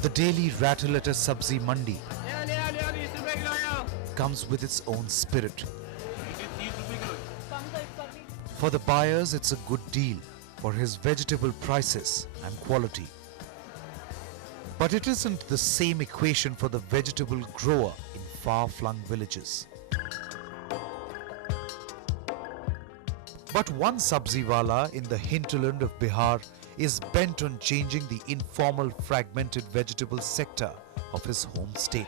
The daily rattle at a sabzi mandi comes with its own spirit. For the buyers, it's a good deal for his vegetable prices and quality. But it isn't the same equation for the vegetable grower in far-flung villages. But one sabziwala in the hinterland of Bihar is bent on changing the informal, fragmented vegetable sector of his home state.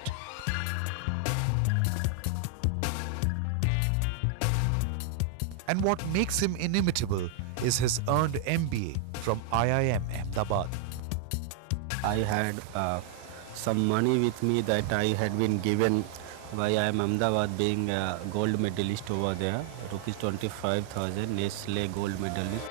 And what makes him inimitable is his earned MBA from IIM Ahmedabad. I had some money with me that I had been given by IIM Ahmedabad, being a gold medalist over there, rupees 25,000, Nestle gold medalist.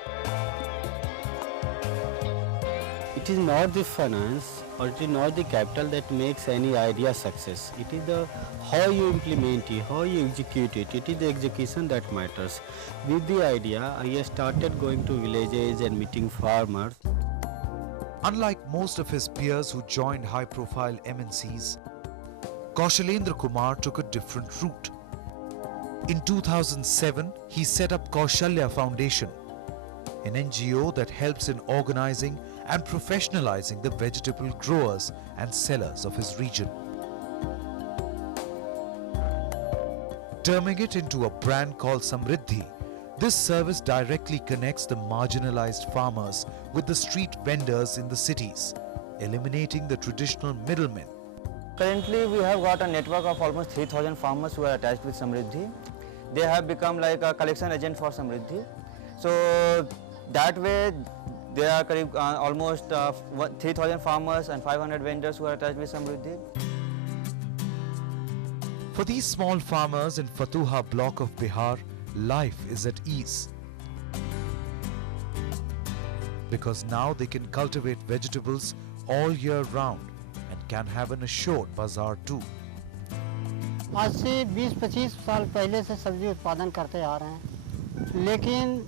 It is not the finance or it is not the capital that makes any idea success. It is the how you implement it, how you execute it. It is the execution that matters. With the idea, I started going to villages and meeting farmers. Unlike most of his peers who joined high-profile MNCs, Kaushalendra Kumar took a different route. In 2007, he set up Kaushalya Foundation, an NGO that helps in organizing and professionalizing the vegetable growers and sellers of his region. Terming it into a brand called Samriddhi, this service directly connects the marginalized farmers with the street vendors in the cities, eliminating the traditional middlemen. Currently, we have got a network of almost 3,000 farmers who are attached with Samriddhi. They have become like a collection agent for Samriddhi. So that way, there are almost 3,000 farmers and 500 vendors who are attached with Samriddhi. For these small farmers in Fatuha block of Bihar, life is at ease. Because now they can cultivate vegetables all year round and can have an assured bazaar too. आज से 20-25 साल पहले से सब्जी उत्पादन करते आ रहे हैं, लेकिन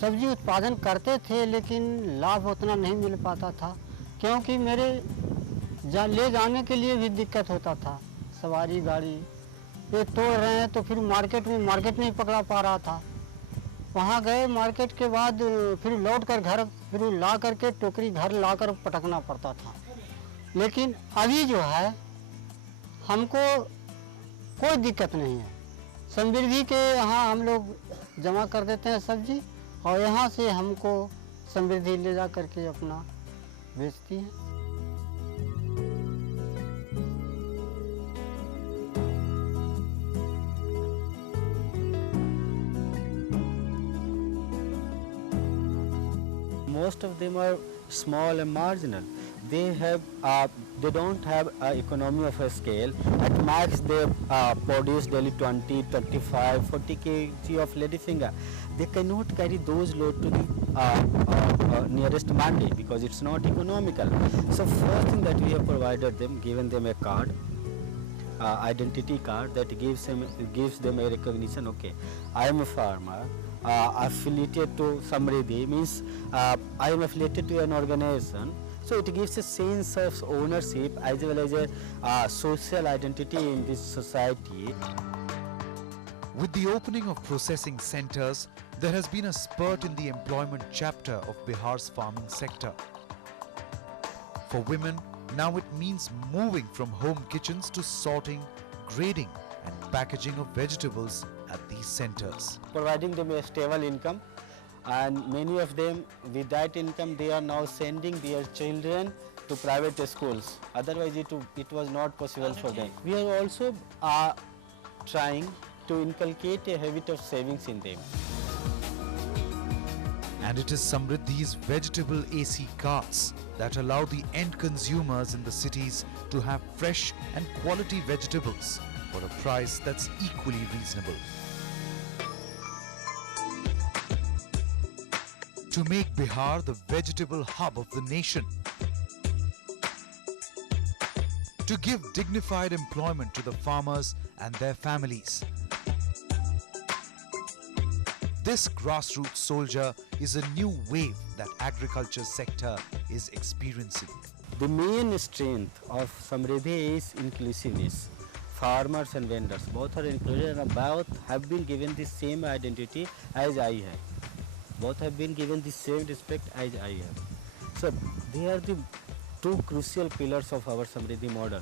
सब्जी उत्पादन करते थे लेकिन लाभ उतना नहीं मिल पाता था, क्योंकि मेरे ले जाने के लिए भी दिक्कत होता था। सवारी गाड़ी ये तोड़ रहे हैं तो फिर मार्केट नहीं पकड़ा पा रहा था। वहाँ गए, मार्केट के बाद फिर लौट कर घर फिर ला करके टोकरी घर ला कर पटकना पड़ता था। लेकिन अभी जो है हमको कोई दिक्कत नहीं है। समृद्धि के यहाँ हम लोग जमा कर देते हैं सब्जी और यहाँ से हमको समृद्धि ले जा करके अपना बेचती है। Most of them are small and marginal. They don't have an economy of a scale. At max, they produce daily 20, 25, 40 kg of ladyfinger. They cannot carry those load to the nearest mandi because it's not economical. So first thing that we have provided them, given them a card, identity card that gives them a recognition. Okay, I am a farmer. Affiliated to Samriddhi means I am affiliated to an organization. So it gives a sense of ownership as well as a social identity in this society. With the opening of processing centers, there has been a spurt in the employment chapter of Bihar's farming sector. For women, now it means moving from home kitchens to sorting, grading and packaging of vegetables at these centers. Providing them a stable income, and many of them with that income they are now sending their children to private schools. Otherwise it was not possible for them. We are also trying to inculcate a habit of savings in them. And it is Samriddhi's vegetable AC carts that allow the end consumers in the cities to have fresh and quality vegetables for a price that's equally reasonable. To make Bihar the vegetable hub of the nation, to give dignified employment to the farmers and their families. This grassroots soldier is a new wave that agriculture sector is experiencing. The main strength of Samriddhi is inclusiveness. Farmers and vendors both are included and both have been given the same identity as I have. Both have been given the same respect as I have. So they are the two crucial pillars of our Samriddhi model.